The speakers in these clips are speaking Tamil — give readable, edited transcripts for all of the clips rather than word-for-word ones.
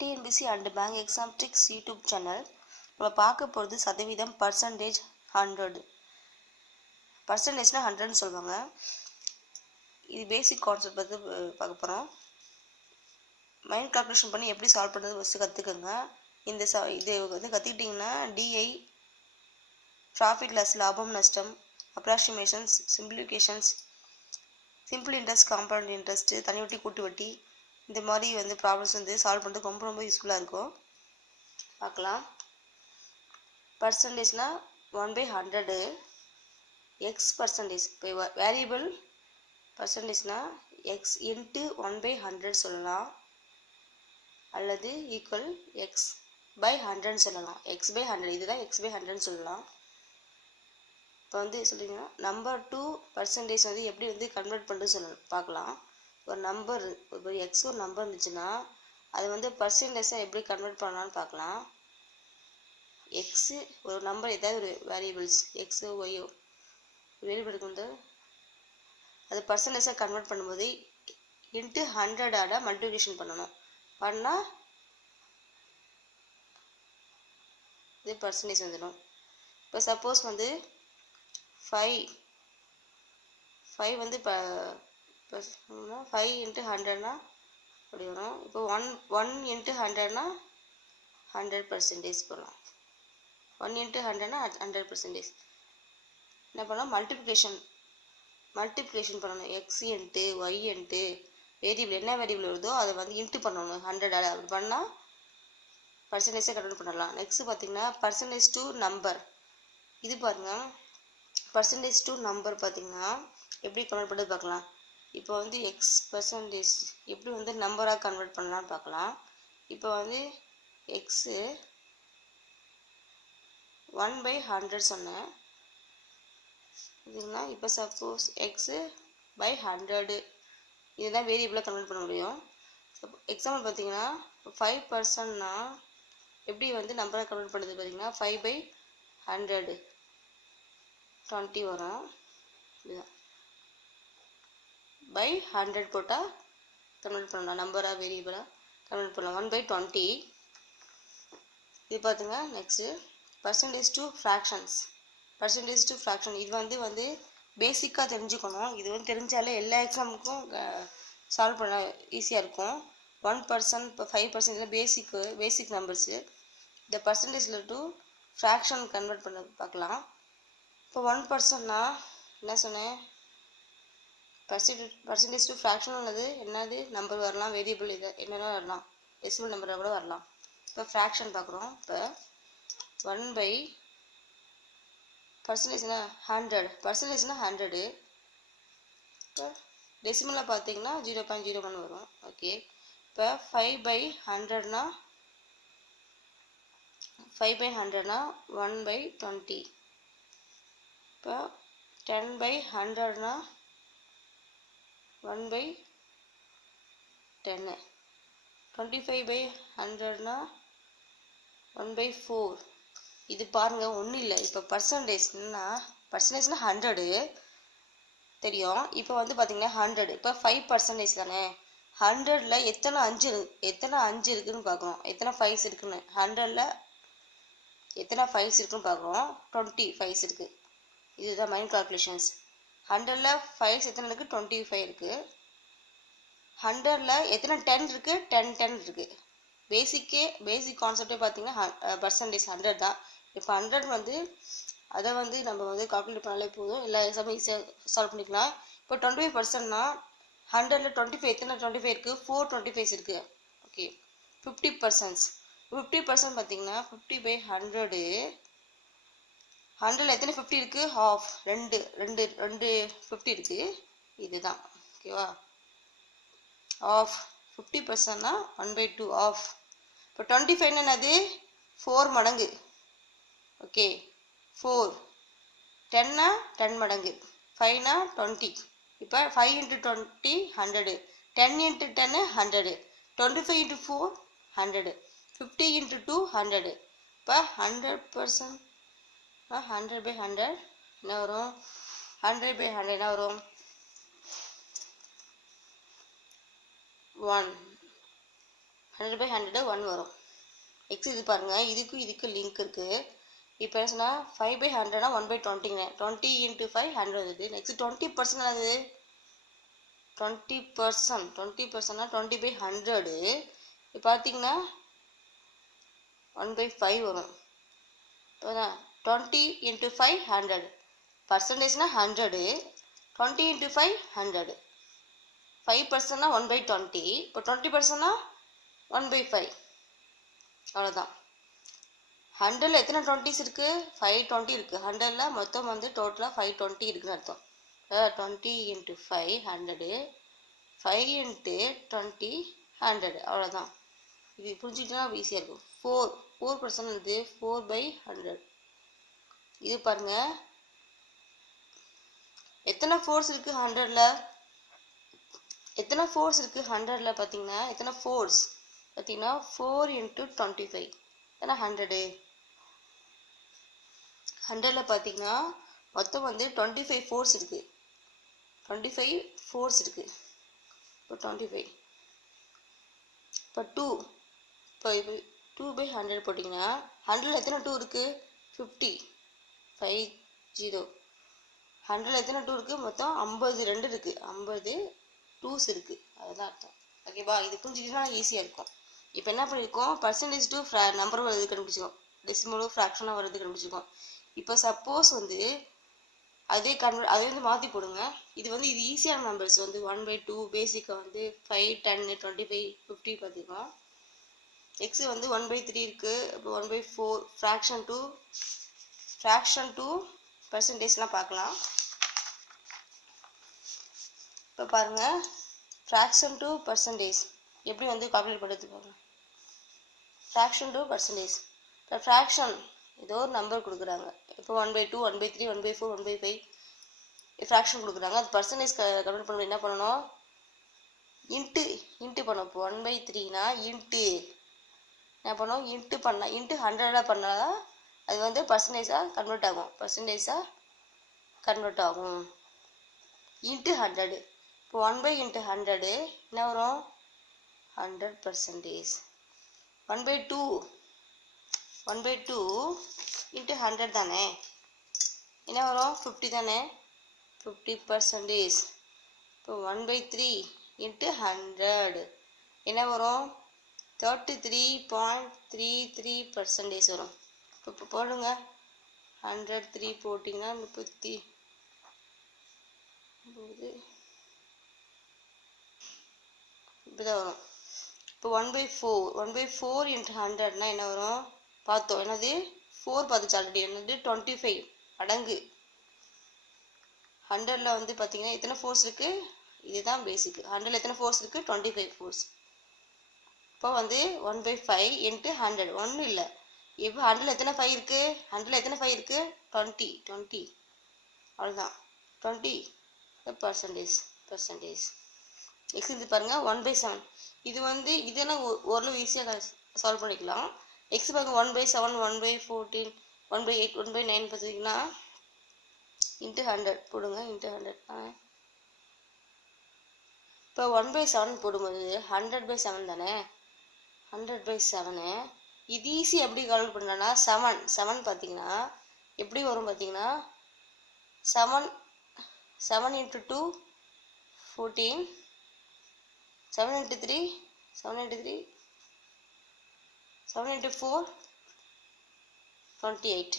TNPSC and bank exam tricks YouTube channel. நம்ம பார்க்க போகிறது சதவீதம் பர்சன்டேஜ் 100. பர்சன்டேஜ்னால் 100ன்னு சொல்லுவாங்க. இது பேசிக் கான்செப்ட் பற்றி பார்க்க போகிறோம். மைண்ட் கால்குலேஷன் பண்ணி எப்படி சால்வ் பண்ணுறது ஃபஸ்ட்டு கற்றுக்குங்க. இது வந்து கற்றுக்கிட்டிங்கன்னா டிஐ, ப்ராஃபிட் லாஸ், லாபம் நஷ்டம், approximations, simplifications, simple interest, compound interest, தனி வட்டி, கூட்டு வட்டி, இந்த மாதிரி வந்து ப்ராப்ளம்ஸ் வந்து சால்வ் பண்ணுறதுக்கு ரொம்ப யூஸ்ஃபுல்லாக இருக்கும். பார்க்கலாம். பர்சன்டேஜ்னால் 1/100 எக்ஸ் பர்சன்டேஜ். இப்போ வேரியபிள் பர்சன்டேஜ்னால் எக்ஸ் இன்ட்டு 1/100 சொல்லலாம், அல்லது ஈக்குவல் எக்ஸ் பை 100 சொல்லலாம். எக்ஸ் பை 100 இதுதான் எக்ஸ் பை 100 சொல்லலாம். இப்போ வந்து சொல்லிங்கன்னா நம்பர் 2 பர்சன்டேஜ் வந்து எப்படி வந்து கன்வெர்ட் பண்ணுறது சொல்லலாம் பார்க்கலாம். ஒரு நம்பர், ஒரு எக்ஸ் ஒரு நம்பர் இருந்துச்சுன்னா அது வந்து பர்சன்டேஜாக எப்படி கன்வெர்ட் பண்ணலான்னு பார்க்கலாம். எக்ஸு ஒரு நம்பர், ஏதாவது ஒரு வேரியபிள்ஸ் எக்ஸோ ஒய்யோ வேரியபிளுக்கு வந்து அது பர்சன்டேஜாக கன்வெர்ட் பண்ணும்போது இன்ட்டு 100 மல்டிப்ளிகேஷன் பண்ணணும். பண்ணால் இது பர்சன்டேஜ் வந்துடும். இப்போ சப்போஸ் வந்து 5 வந்து இப்போ 5 இன்ட்டு 100னா அப்படி வரும். இப்போ 1 இன்ட்டு 100னா 100% போடலாம். 1 இன்ட்டு 100னா 100%. என்ன பண்ணலாம்? மல்டிப்ளிகேஷன் பண்ணணும். X into y into variable என்ன வேரியபிள் வருதோ அதை வந்து இன்ட்டு பண்ணணும் 100. அப்படி பண்ணால் பர்சன்டேஜை கன்வெர்ட் பண்ணலாம். நெக்ஸ்ட் பார்த்தீங்கன்னா பர்சன்டேஜ் டு நம்பர். இது பாருங்கள், பர்சன்டேஜ் டு நம்பர் பார்த்தீங்கன்னா எப்படி கன்வெர்ட் பண்ணுறது பார்க்கலாம். இப்போ வந்து எக்ஸ் பர்சன்டேஜ் எப்படி வந்து நம்பராக கன்வெர்ட் பண்ணலான்னு பார்க்கலாம். இப்போ வந்து எக்ஸு 1/100 சொன்னேன் இதுங்கன்னா, இப்போ சப்போஸ் எக்ஸு பை 100 இதுதான் வேரியபிளாக கன்வெர்ட் பண்ண முடியும். எக்ஸாம்பிள் பார்த்தீங்கன்னா 5%னா எப்படி வந்து நம்பராக கன்வெர்ட் பண்ணுறது பார்த்தீங்கன்னா 5/100 20 வரும். இதுதான் பை 100 போட்டால் கன்வெர்ட் பண்ணலாம், நம்பராக வேரியபிளாக கன்வெர்ட் பண்ணலாம். 1/20 இது பார்த்துங்க. Next percentage to fractions. Percentage to fraction இது வந்து பேசிக்காக தெரிஞ்சுக்கணும். இது வந்து தெரிஞ்சாலே எல்லா எக்ஸாமுக்கும் சால்வ் பண்ண ஈஸியாக இருக்கும். 1%, இப்போ 5% இதெல்லாம் பேசிக் நம்பர்ஸு. இந்த பர்சன்டேஜில் டு ஃப்ராக்ஷன் கன்வெர்ட் பண்ண பார்க்கலாம். இப்போ 1%னா என்ன சொன்னேன்? பர்சன்டேஜ் டு ஃப்ராக்ஷன் உள்ளது என்னது நம்பர் வரலாம், வேரியபிள் இது என்னென்ன வரலாம், டெசிமல் நம்பராக கூட வரலாம். இப்போ ஃப்ராக்ஷன் பார்க்குறோம். இப்போ 1/, பர்சன்டேஜ்னா 100, பர்சன்டேஜ்னா 100. இப்போ டெசிமலில் பார்த்தீங்கன்னா 0.01 வரும். ஓகே. இப்போ 5/100னா 1/20. இப்போ 10/100னா 1/10. 25/100னா 1/4. இது பாருங்கள், ஒன்றும் இல்லை. இப்போ பர்சன்டேஜ்னா 100 தெரியும். இப்போ வந்து பார்த்தீங்கன்னா 100, இப்போ 5% தானே. 100ல் எத்தனை அஞ்சு இருக்குதுன்னு பார்க்குறோம், எத்தனை 5s இருக்குன்னு. 100ல் எத்தனை 5s இருக்குன்னு பார்க்குறோம். 20 5s இருக்குது. இதுதான் மைண்ட் கால்குலேஷன்ஸ். 100ல் 5s எத்தனை இருக்குது? 25 இருக்குது. 100ல் எத்தனை 10 இருக்குது? 10 இருக்குது. பேசிக் கான்செப்டே பார்த்தீங்கன்னா பர்சன்டேஜ் 100 தான். இப்போ 100 வந்து அதை வந்து நம்ம வந்து கால்குலேட் பண்ணாலே போதும், எல்லா எக்ஸாமும் ஈஸியாக சால்வ் பண்ணிக்கலாம். இப்போ 25%னா 100ல் 25 எத்தனை 25 இருக்குது? 4 25s இருக்குது. ஓகே. 50% பார்த்தீங்கன்னா 50/100. 100ல் எத்தனை 50 இருக்குது? ஹாஃப், ரெண்டு 50 இருக்குது. இதுதான் ஓகேவா. ஆஃப் 50%னா 1/2 ஆஃப். இப்போ 25 என்னது? 4 மடங்கு. ஓகே. 4 10னா 10 மடங்கு, 5னா 20. இப்போ 5 × 20 100, 10 × 10 100, 25 × 4 100, 50 × 2 100. இப்போ 100% 100/100 என்ன வரும்? 100/100 என்ன வரும்? 100 100/100 1 வரும். எக்ஸ் இது பாருங்க, இதுக்கு லிங்க் இருக்கு. இப்போ என்ன சொன்னா 5/100 1/20ங்க. 20 × 5 100 இது. நெக்ஸ்ட் 20% அது 20%. 20%னா 20/100. இப்போ பார்த்தீங்கன்னா 1/5 வரும். 20 × 5 100. பர்சன்டேஜ்னா 100. 20 × 5 100. 5%னா 1/20. இப்போ 20%னா 1/5. அவ்வளோதான். 100ல் எத்தனை 20s இருக்கு? 520 இருக்கு. 100ல் மொத்தம் வந்து டோட்டலாக 520 இருக்குன்னு அர்த்தம். 20 × 5 100. 5 × 20 100. அவ்வளோதான். இது புரிஞ்சுக்கிட்டா ஈஸியாக இருக்கும். 4% இது 4/100. இது பாருங்க, எத்தனை ஃபோர்ஸ் இருக்கு 100ல்? எத்தனை ஃபோர்ஸ் இருக்கு 100ல் பார்த்தீங்கன்னா எத்தனை ஃபோர்ஸ் பார்த்தீங்கன்னா 4 × 25 ஏன்னா 100. 100ல் பார்த்தீங்கன்னா மொத்தம் வந்து 25 ஃபோர்ஸ் இருக்கு. 25 ஃபோர்ஸ் இருக்கு. இப்போ 25. இப்போ 2. இப்போ 2/100 போட்டிங்கன்னா 100ல் எத்தனை 2 இருக்கு? 50. 50. 100ல் எத்தனை 2 இருக்கு? மொத்தம் 52 இருக்கு. 50 2s இருக்கு. அதுதான் அர்த்தம். ஓகேவா? இது புரிஞ்சுக்கிட்டா ஈஸியாக இருக்கும். இப்போ என்ன பண்ணியிருக்கோம்? பர்சன்டேஜ் டு நம்பர் வருது கண்டுபிடிச்சிக்கோம். டெசிமலும் ஃப்ராக்ஷனாக வருது கண்டுபிடிச்சிக்கோம். இப்போ சப்போஸ் வந்து அதே வந்து மாற்றி போடுங்க. இது ஈஸியான நம்பர்ஸ் வந்து 1/2 பேசிக்காக வந்து 5 10 25 50 பார்த்துக்கலாம். எக்ஸ் வந்து 1/3 இருக்கு. இப்போ 1/4 ஃப்ராக்ஷன் டூ பர்சன்டேஜ்லாம் பார்க்கலாம். இப்போ பாருங்க, ஃப்ராக்ஷன் டு பர்சன்டேஜ் எப்படி வந்து கால்குலேட் பண்ணுறது பாருங்க. Fraction to percentage. இப்போ ஃப்ராக்ஷன் ஏதோ ஒரு நம்பர் கொடுக்குறாங்க. இப்போ 1/2 1/3 1/4 1/5 ஃப்ராக்ஷன் கொடுக்குறாங்க. அது பர்சன்டேஜ் கன்வெர்ட் பண்ண என்ன பண்ணணும்? இன்ட்டு பண்ணணும். இப்போ 1/3னா இன்ட்டு என்ன பண்ணணும்? இன்ட்டு பண்ணால் இன்ட்டு 100 பண்ணால் அது வந்து பர்சன்டேஜாக கன்வெர்ட் ஆகும். இன்ட்டு 100. இப்போ 1/100 என்ன வரும்? 100%. 1/2 இன்ட்டு 100 தானே, என்ன வரும்? 50 தானே, 50%. இப்போ 1/3 இன்ட்டு 100 என்ன வரும்? 33.33% வரும். இப்போ போடுங்க, 103 போட்டிங்கன்னா 30 இப்படிதான் வரும். இப்போ 1/4 இன்ட்டு 100னா என்ன வரும்? பார்த்தோம். என்னது 4 பார்த்துச்சு ஆல்ரெடி. என்னது 25 மடங்கு. 100ல் வந்து பார்த்தீங்கன்னா எத்தனை ஃபோர்ஸ் இருக்கு? இதுதான் பேசிக். 100ல் எத்தனை ஃபோர்ஸ் இருக்கு? 25 ஃபோர்ஸ். இப்போ வந்து 1/5 இன்ட்டு 100 ஒன்றும் இல்லை. இப்போ 100ல் எத்தனை 5 இருக்கு? 100ல் எத்தனை 5 இருக்கு? 20. அவ்வளோதான். 20%. நெக்ஸ்ட் இது பாருங்க 1/7. இது வந்து இதெல்லாம் ஓரளவு ஈஸியாக சால்வ் பண்ணிக்கலாம். எக்ஸ் பாருங்க 1/7 1/14 1/8 1/9 பார்த்தீங்கன்னா இன்ட்டு 100 போடுங்க. இன்ட்டு 100. இப்போ 1/7 போடும்போது 100/7 தானே. 100/7 இது ஈஸி. எப்படி கால்குலேட் பண்ணலாம்னா 7 பார்த்தீங்கன்னா எப்படி வரும் பார்த்தீங்கன்னா 7 × 2 14 7 × 3 7 × 4 28.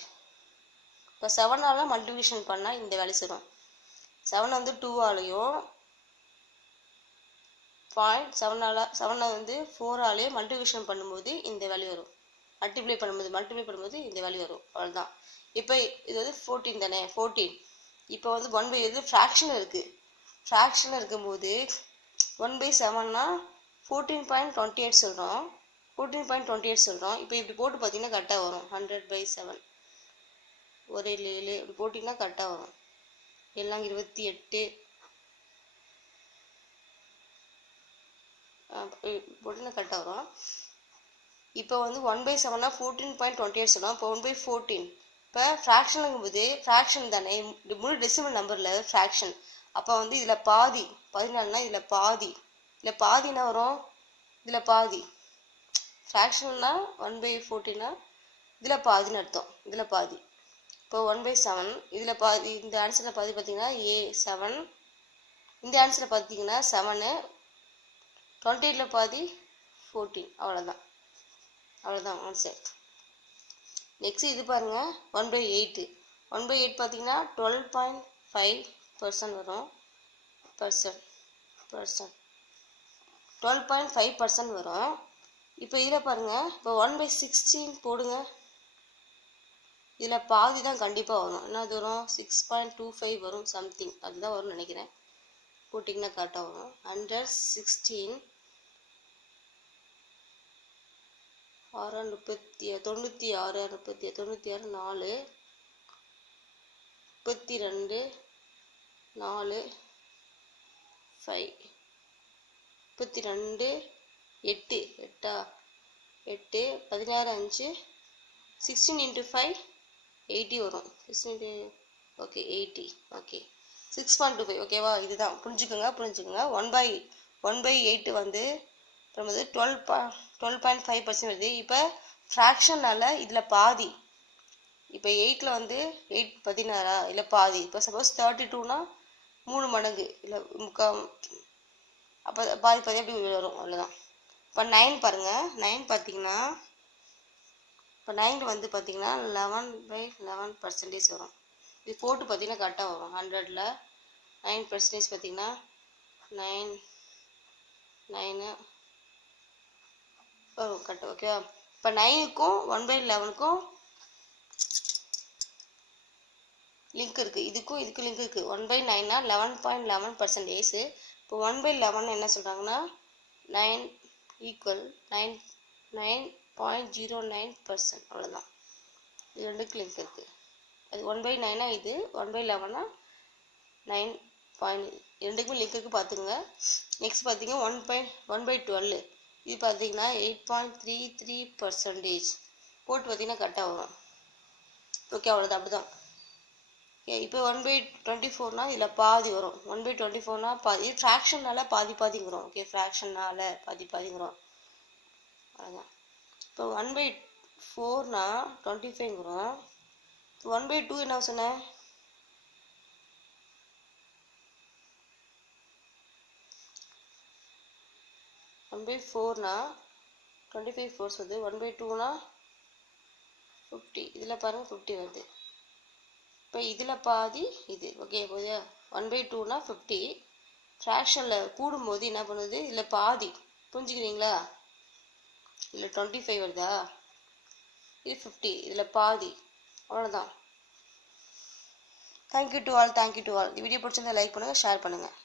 இப்போ 7ஆல் மல்டிபிகேஷன் பண்ணால் இந்த வேல்யூஸ் வரும். 7 வந்து 2ஆலையும் 7 வந்து 4ஆலையும் மல்டிபிகேஷன் பண்ணும்போது இந்த வேல்யூ வரும். மல்டிப்ளை பண்ணும்போது இந்த வேல்யூ வரும். அவ்வளோதான். இப்போ இது வந்து 14 தானே, 14. இப்போ வந்து 1/, இது ஃப்ராக்ஷன் இருக்குது. ஃப்ராக்ஷன் இருக்கும்போது 1/7னா 14.28 சொல்கிறோம். 14.28 சொல்கிறோம். இப்போ இப்படி போட்டு பார்த்தீங்கன்னா கரெக்டாக வரும். 100/7 ஒரு 7 இப்படி போட்டிங்கன்னா கரெக்டாக வரும். எல்லாம் 28 போட்டிங்கன்னா கரெக்டாக வரும். இப்போ வந்து 1/7னா 14.28 சொல்கிறோம். இப்போ 1/14. இப்போ ஃப்ராக்ஷனுங்கும்போது ஃப்ராக்ஷன் தானே, முழு டெசிமல் நம்பரில் ஃப்ராக்ஷன். அப்போ வந்து இதில் பாதி 14னா இதில் பாதி என்ன வரும்? இதில் பாதி ஃப்ராக்ஷன்னா 1/14னா இதில் பாதின்னு அர்த்தம், இதில் பாதி. இப்போ 1/7 இதில் பாதி, இந்த ஆன்சரில் பாதி பார்த்தீங்கன்னா A7, இந்த ஆன்சரில் பார்த்தீங்கன்னா 7, 28ல் பாதி 14, அவ்வளோதான் ஆன்சர். நெக்ஸ்ட் இது பாருங்கள் 1/8. 1/8 பார்த்தீங்கன்னா 12.5% வரும். பர்சன்ட் 12.5% வரும். இப்போ இதில் பாருங்கள், இப்போ 1/16 போடுங்க. இதில் பாதி தான் கண்டிப்பாக வரும். என்ன வரும்? 6.25 வரும், சம்திங் அதுதான் வரும்னு நினைக்கிறேன். போட்டிங்கன்னா கரெக்டாக வரும். 116 96 4 32 4 5 32 8 8 16 5 16 × 5 80 வரும். 16 ஓகே 80 ஓகே 6.25 ஓகேவா? இதுதான் புரிஞ்சுக்கோங்க. 1/8 வந்து அப்புறம் வந்து 12.5% வருது. இப்போ ஃப்ராக்ஷனால் இதில் பாதி. இப்போ 8ல் வந்து 8 16 இல்லை பாதி. இப்போ சப்போஸ் 32னா 3 மடங்கு இல்லை முக்கால், அப்போ பாதி அப்படி வரும், அவ்வளோதான். இப்போ 9 பாருங்கள். 9 பார்த்தீங்கன்னா இப்போ 9 வந்து பார்த்தீங்கன்னா 11/11% வரும். இது போட்டு பார்த்தீங்கன்னா கரெக்டாக வரும். 100ல் 9% பார்த்தீங்கன்னா 9 வரும் கரெக்டாக, ஓகேவா? இப்போ 9க்கும் 1/11க்கும் லிங்க் இருக்குது. இதுக்கும் லிங்க் இருக்குது. 1/9னா 11.11%. இப்போ 1/11 என்ன சொல்கிறாங்கன்னா 9 = 9.09%, அவ்வளோதான். இது ரெண்டுக்கு லிங்க் இருக்குது. அது 1/9னா இது, 1/11னா 9. ரெண்டுக்குமே லிங்க் இருக்குது, பார்த்துக்குங்க. நெக்ஸ்ட் பார்த்தீங்கன்னா 1/12 இது பார்த்தீங்கன்னா 8.33% போட்டு பார்த்தீங்கன்னா கரெக்டாக வரும். ஓகே, அவ்வளோதான், அப்படிதான். ஓகே, இப்போ 1/24னா இதில் பாதி வரும். 1/24னா பாதி. இது ஃப்ராக்ஷனால் பாதிங்கிறோம். ஓகே, ஃப்ராக்ஷனால் பாதிங்கிறோம், அவ்வளோதான். இப்போ 1/4னா 25ங்கிறோம். 1/2 என்ன சொன்னேன்? 1/4னா 25 4 வருது. 1/2னா 50. இதில் பாருங்கள் 50 வருது. இப்போ இதில் பாதி இது. ஓகே, போதா? 1/2னா 50. ஃப்ராக்ஷனில் கூடும்போது என்ன பண்ணுது? இதில் பாதி. புரிஞ்சுக்கிறீங்களா? இதில் 25 வருதா? இது 50, இதில் பாதி, அவ்வளோதான். Thank you to all. இந்த வீடியோ பிடிச்சிருந்தா லைக் பண்ணுங்கள், ஷேர் பண்ணுங்கள்.